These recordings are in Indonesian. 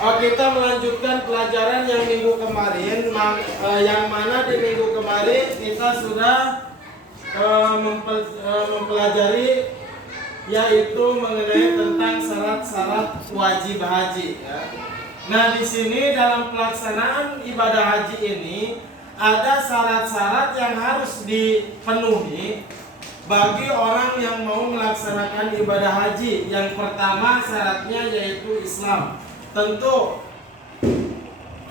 Kita melanjutkan pelajaran yang minggu kemarin, yang mana di minggu kemarin kita sudah mempelajari yaitu mengenai tentang syarat-syarat wajib haji. Ya. Nah, di sini dalam pelaksanaan ibadah haji ini ada syarat-syarat yang harus dipenuhi bagi orang yang mau melaksanakan ibadah haji. Yang pertama syaratnya yaitu Islam. Tentu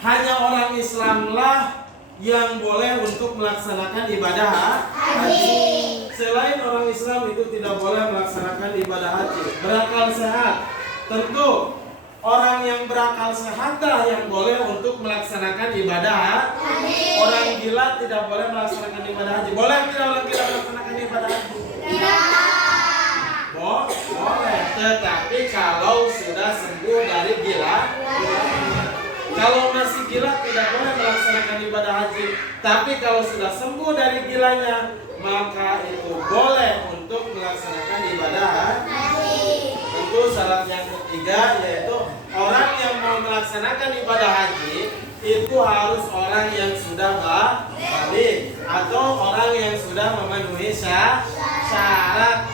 hanya orang Islamlah yang boleh untuk melaksanakan ibadah haji. Selain orang Islam itu tidak boleh melaksanakan ibadah haji. Berakal sehat. Tentu orang yang berakal sehatlah yang boleh untuk melaksanakan ibadah haji. Orang gila tidak boleh melaksanakan ibadah haji. Boleh tidak orang gila melaksanakan ibadah haji? Tidak. Boleh, tetapi kalau sudah sembuh dari gila, kalau masih gila tidak boleh melaksanakan ibadah haji. Tapi kalau sudah sembuh dari gilanya, maka itu boleh untuk melaksanakan ibadah haji. Tentu syarat yang ketiga yaitu orang yang mau melaksanakan ibadah haji itu harus orang yang sudah balik atau orang yang sudah memenuhi syarat.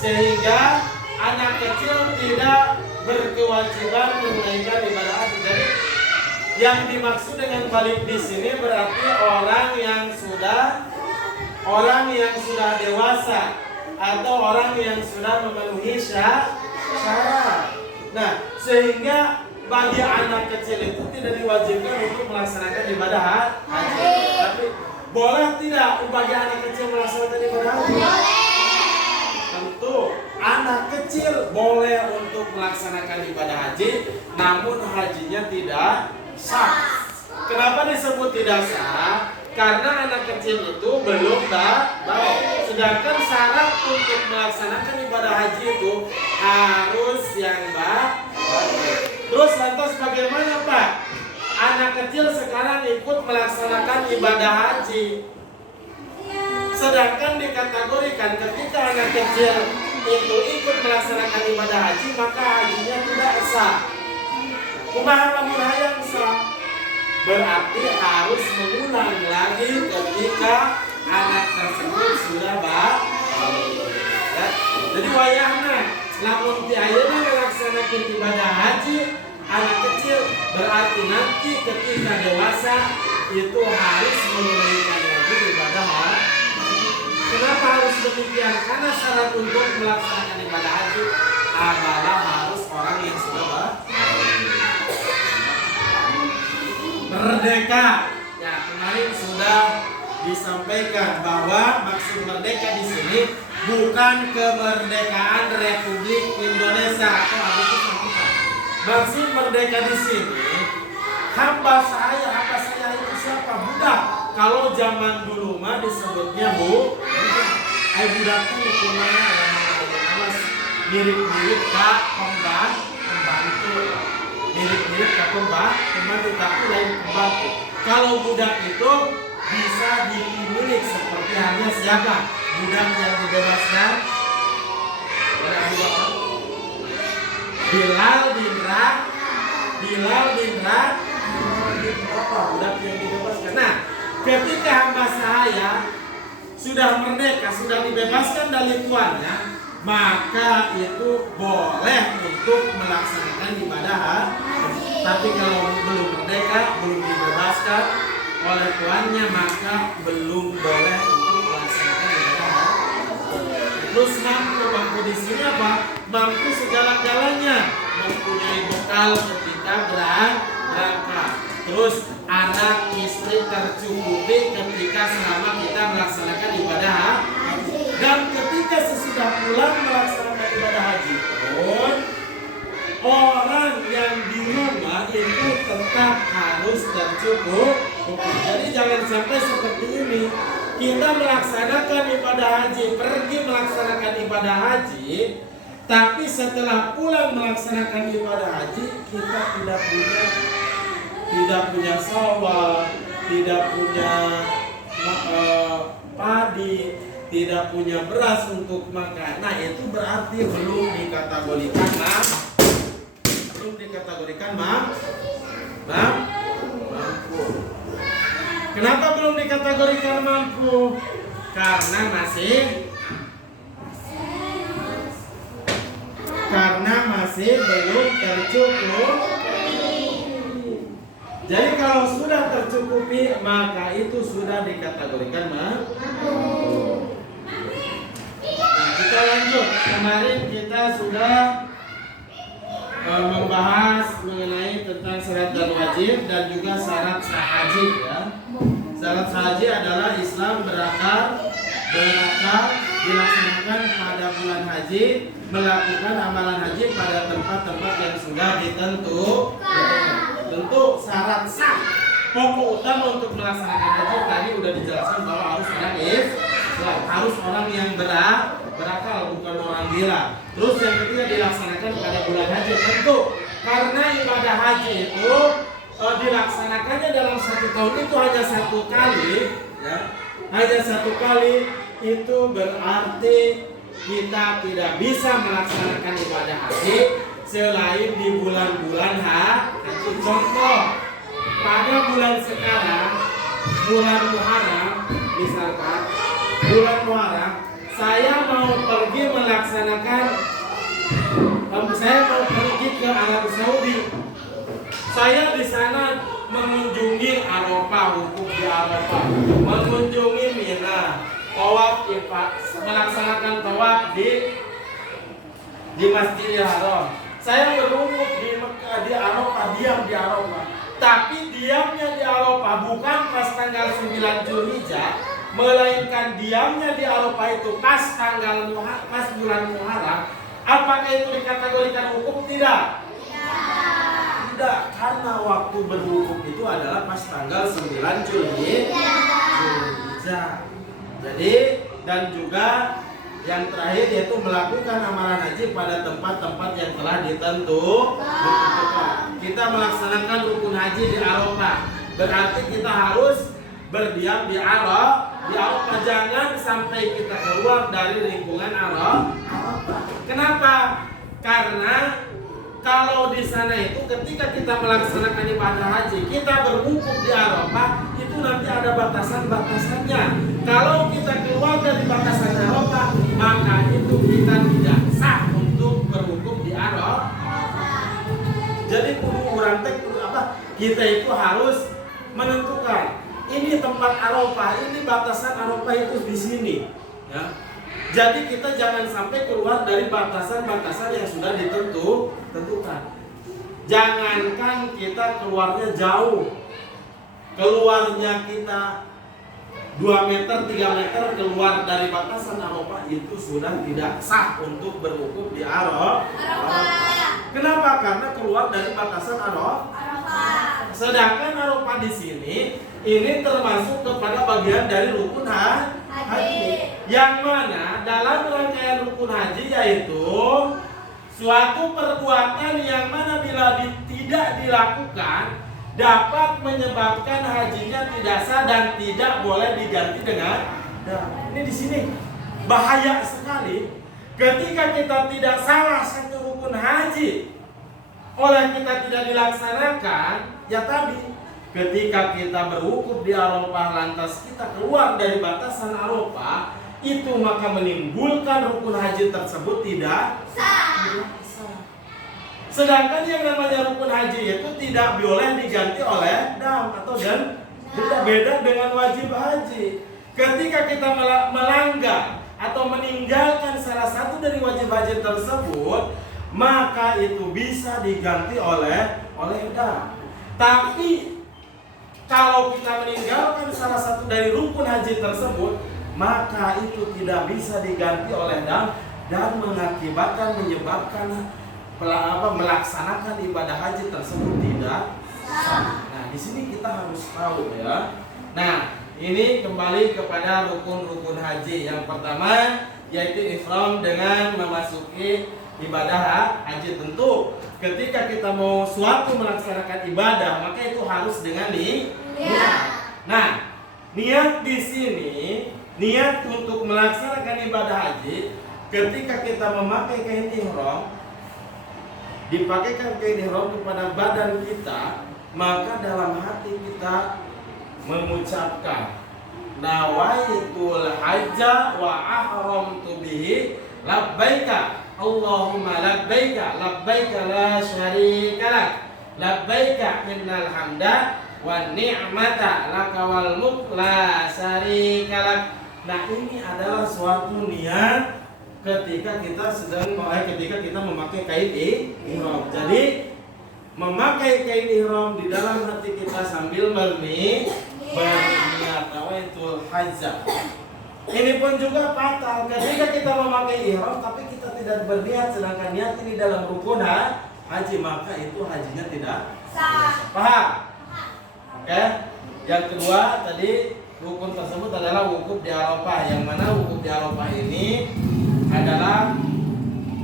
Sehingga anak kecil tidak berkewajiban menunaikan ibadah haji. Jadi yang dimaksud dengan balik di sini berarti orang yang sudah dewasa atau orang yang sudah memenuhi syarat. Nah, sehingga bagi anak kecil itu tidak diwajibkan untuk melaksanakan ibadah haji. Tapi boleh tidak bagi anak kecil melaksanakan ibadah haji? Tentu anak kecil boleh untuk melaksanakan ibadah haji, namun hajinya tidak sah. Kenapa disebut tidak sah? Karena anak kecil itu belum balik. Sedangkan syarat untuk melaksanakan ibadah haji itu harus yang balik. Terus lantas bagaimana Pak? Anak kecil sekarang ikut melaksanakan ibadah haji. Sedangkan dikategorikan ketika anak kecil itu ikut melaksanakan ibadah haji, maka hajinya tidak sah. Kumaha lamun hayang sah? Berarti harus mengulang lagi ketika anak tersebut sudah balik. Ya. Jadi wayahna lamun ti ayeuna melaksanakan ibadah haji anak kecil, berarti nanti ketika dewasa itu harus menunaikan lagi ibadah haji. Kenapa harus demikian? Karena syarat untuk melaksanakan ibadah haji adalah harus orang yang sudah merdeka. Ya, kemarin sudah disampaikan bahwa maksud merdeka di sini bukan kemerdekaan Republik Indonesia atau Amerika. Maksud merdeka di sini hamba saya itu siapa? Budak. Kalau zaman dulu mah disebutnya budak itu kumanya mirip-mirip Kak pembantu. Mirip-mirip Kak pembantu tapi lain pembantu. Kalau budak itu bisa dimiliki seperti halnya siapa? Budak yang dibebaskan. Bilal bin budak yang dibebaskan. Nah, ketika hamba saya sudah merdeka, sudah dibebaskan dari tuannya, maka itu boleh untuk melaksanakan ibadah haji. Tapi kalau belum merdeka, belum dibebaskan oleh tuannya, maka belum boleh untuk melaksanakan ibadah haji. Terus mampu di sini apa? Mampu segala-galanya, mempunyai bekal ketika berangkat. Terus anak istri tercukupi ketika selama kita melaksanakan ibadah haji. Dan ketika sesudah pulang melaksanakan ibadah haji pun orang yang di rumah itu tetap harus tercukupi. Jadi jangan sampai seperti ini. Kita melaksanakan ibadah haji, pergi melaksanakan ibadah haji, tapi setelah pulang melaksanakan ibadah haji kita tidak punya sawah, tidak punya padi, tidak punya beras untuk makan. Nah, itu berarti belum dikategorikan dikategorikan mampu. Kenapa belum dikategorikan mampu? Karena masih belum tercukupi. Jadi kalau sudah tercukupi, maka itu sudah dikategorikan mampu. Nah, kita lanjut. Kemarin kita sudah membahas mengenai tentang syarat dan wajib dan juga syarat sah haji ya. Syarat sah haji adalah Islam berakal dilaksanakan pada bulan haji, melakukan amalan haji pada tempat-tempat yang sudah ditentukan. Tentu syarat sah pokok utama untuk melaksanakan haji tadi udah dijelaskan bahwa harus orang Islam, harus orang yang berakal, bukan orang gila. Terus yang ketiga dilaksanakan pada bulan haji. Tentu karena ibadah haji itu dilaksanakannya dalam 1 tahun itu hanya 1 kali ya. Hanya 1 kali, itu berarti kita tidak bisa melaksanakan ibadah haji selain di bulan-bulan haji. Contoh, pada bulan sekarang, bulan Muharram, misalkan bulan Muharram, saya mau pergi melaksanakan, saya mau pergi ke Arab Saudi. Saya di sana mengunjungi Arafah, wukuf di Arafah, mengunjungi Mina, tawaf melaksanakan tawaf di Masjidil Haram. Saya berwukuf di Mekah, di Arafah, diam di Arafah. Tapi diamnya di Arafah bukan pas tanggal 9 Zulhijjah, melainkan diamnya di Arafah itu pas bulan Muharram. Apakah itu dikategorikan wukuf? Tidak, karena waktu berwukuf itu adalah pas tanggal 9 Zulhijjah. Jadi dan juga yang terakhir yaitu melakukan amalan haji pada tempat-tempat yang telah ditentukan. Kita melaksanakan rukun haji di Arafah, berarti kita harus berdiam di Arafah. Jangan sampai kita keluar dari lingkungan Arafah. Kenapa? Karena kalau di sana itu ketika kita melaksanakan ibadah haji, kita berwukuf di Arafah, itu nanti ada batasan-batasannya. Kalau kita keluar dari batasan Arafah, maka itu kita tidak sah untuk berwukuf di Arafah. Jadi kita itu harus menentukan ini tempat Arafah, ini batasan Arafah itu di sini, ya. Jadi kita jangan sampai keluar dari batasan-batasan yang sudah ditentukan. Jangankan kita keluarnya jauh, keluarnya kita 2 meter, 3 meter keluar dari batasan Arafah itu sudah tidak sah untuk berwukuf di Arafah. Kenapa? Karena keluar dari batasan Arafah. Sedangkan Arafah di sini ini termasuk kepada bagian dari rukun haji. Yang mana dalam rangkaian rukun haji yaitu suatu perbuatan yang mana bila tidak dilakukan dapat menyebabkan hajinya tidak sah dan tidak boleh diganti dengan ini di sini bahaya sekali. Ketika kita tidak salah satu rukun haji oleh kita tidak dilaksanakan, ya tadi ketika kita berwukuf di Arafah lantas kita keluar dari batasan Arafah, itu maka menimbulkan rukun haji tersebut tidak sah. Sedangkan yang namanya rukun haji itu tidak boleh diganti oleh dam atau dan beda dengan wajib haji. Ketika kita melanggar atau meninggalkan salah satu dari wajib haji tersebut, maka itu bisa diganti oleh dam. Tapi kalau kita meninggalkan salah satu dari rukun haji tersebut, maka itu tidak bisa diganti oleh dam dan menyebabkan melaksanakan ibadah haji tersebut tidak sah. Nah, di sini kita harus tahu ya. Nah, ini kembali kepada rukun-rukun haji. Yang pertama yaitu ihram dengan memasuki ibadah haji. Tentu ketika kita mau suatu melaksanakan ibadah, maka itu harus dengan niat. Nah, niat di sini, niat untuk melaksanakan ibadah haji, ketika kita memakai kain ihram, dipakaikan kain ihram kepada badan kita, maka dalam hati kita mengucapkan nawaitul hajja wa ahramtu bihi labbaika Allahumma labbaika labbaika la syarika lak labbaika innal hamda wan ni'mata laka wal mulk la syarika lak. Nah, ini adalah suatu niat ketika kita memakai kain ihram. Jadi memakai kain ihram di dalam hati kita sambil berniat nawaitul hajjah. Ini pun juga fatal ketika kita memakai ihram tapi kita tidak berniat, sedangkan niat ini dalam rukun haji, maka itu hajinya tidak sah. Paham? Oke. Yang kedua tadi rukun tersebut adalah wukuf di Arafah, yang mana wukuf di Arafah ini adalah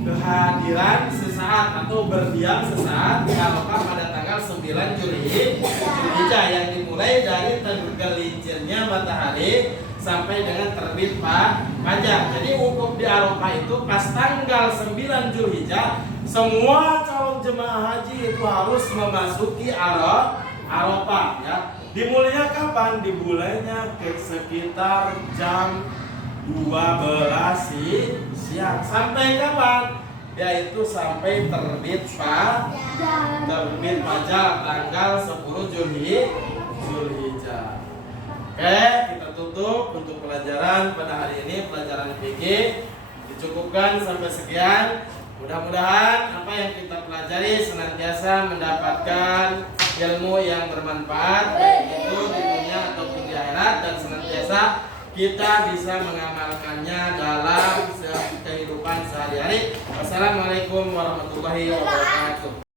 kehadiran sesaat atau berdiam sesaat di Arafah pada tanggal 9 Zulhijjah yang dimulai dari tergelincirnya matahari sampai dengan terbit fajar. Jadi wukuf di Arafah itu pas tanggal 9 Zulhijjah, semua calon jemaah haji itu harus memasuki Arafah ya. Dimulainya kapan? Dimulainya sekitar jam 12 siang. Sampai kapan? Yaitu sampai terbit fajar tanggal 10 Zulhijjah. Oke, kita tutup untuk pelajaran pada hari ini, pelajaran fikih. Dicukupkan sampai sekian. Mudah-mudahan apa yang kita pelajari senantiasa mendapatkan ilmu yang bermanfaat, baik itu di dunia ataupun di akhirat, dan senantiasa kita bisa mengamalkannya dalam kehidupan sehari-hari. Wassalamualaikum warahmatullahi wabarakatuh.